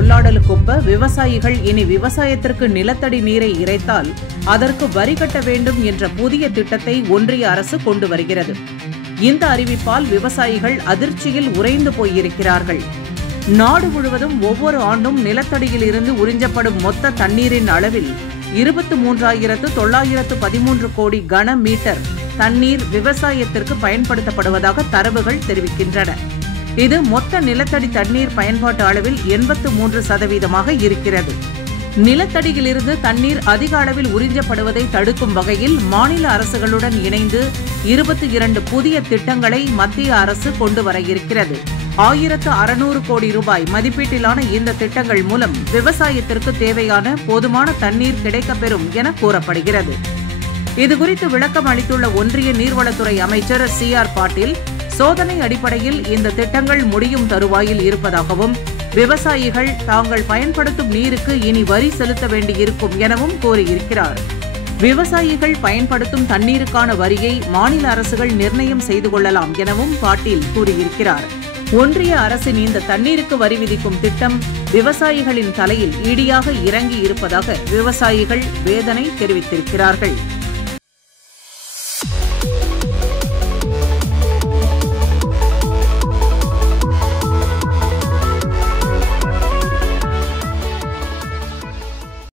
சொல்லாடலுக்கொப்ப விவசாயிகள் இனி விவசாயத்திற்கு நிலத்தடி நீரை இறைத்தால் அதற்கு வரி கட்ட வேண்டும் என்ற புதிய திட்டத்தை ஒன்றிய அரசு கொண்டு வருகிறது. இந்த அறிவிப்பால் விவசாயிகள் அதிர்ச்சியில் உறைந்து போயிருக்கிறார்கள். நாடு முழுவதும் ஒவ்வொரு ஆண்டும் நிலத்தடியில் இருந்து உறிஞ்சப்படும் மொத்த தண்ணீரின் அளவில் 23,913 கோடி கன மீட்டர் தண்ணீர் விவசாயத்திற்கு பயன்படுத்தப்படுவதாக தரவுகள் தெரிவிக்கின்றன. இது மொத்த நிலத்தடி தண்ணீர் பயன்பாட்டு அளவில் 83% இருக்கிறது. நிலத்தடியிலிருந்து தண்ணீர் அதிக அளவில் உறிஞ்சப்படுவதை தடுக்கும் வகையில் மாநில அரசுகளுடன் இணைந்து 22 புதிய திட்டங்களை மத்திய அரசு கொண்டு வர இருக்கிறது. 1600 கோடி ரூபாய் மதிப்பீட்டிலான இந்த திட்டங்கள் மூலம் விவசாயத்திற்கு தேவையான போதுமான தண்ணீர் கிடைக்கப்பெறும் என கூறப்படுகிறது. இதுகுறித்து விளக்கம் அளித்துள்ள ஒன்றிய நீர்வளத்துறை அமைச்சர் CR பாட்டீல், சோதனை அடிப்படையில் இந்த திட்டங்கள் முடியும் தருவாயில் இருப்பதாகவும், விவசாயிகள் தாங்கள் பயன்படுத்தும் நீருக்கு இனி வரி செலுத்த வேண்டியிருக்கும் எனவும் கூறியிருக்கிறார். விவசாயிகள் பயன்படுத்தும் தண்ணீருக்கான வரியை மாநில அரசுகள் நிர்ணயம் செய்து கொள்ளலாம் எனவும் பாட்டீல் கூறியிருக்கிறார். ஒன்றிய அரசின் இந்த தண்ணீருக்கு வரி விதிக்கும் திட்டம் விவசாயிகளின் தலையில் இடியாக இறங்கி இருப்பதாக விவசாயிகள் வேதனை தெரிவித்திருக்கிறார்கள்.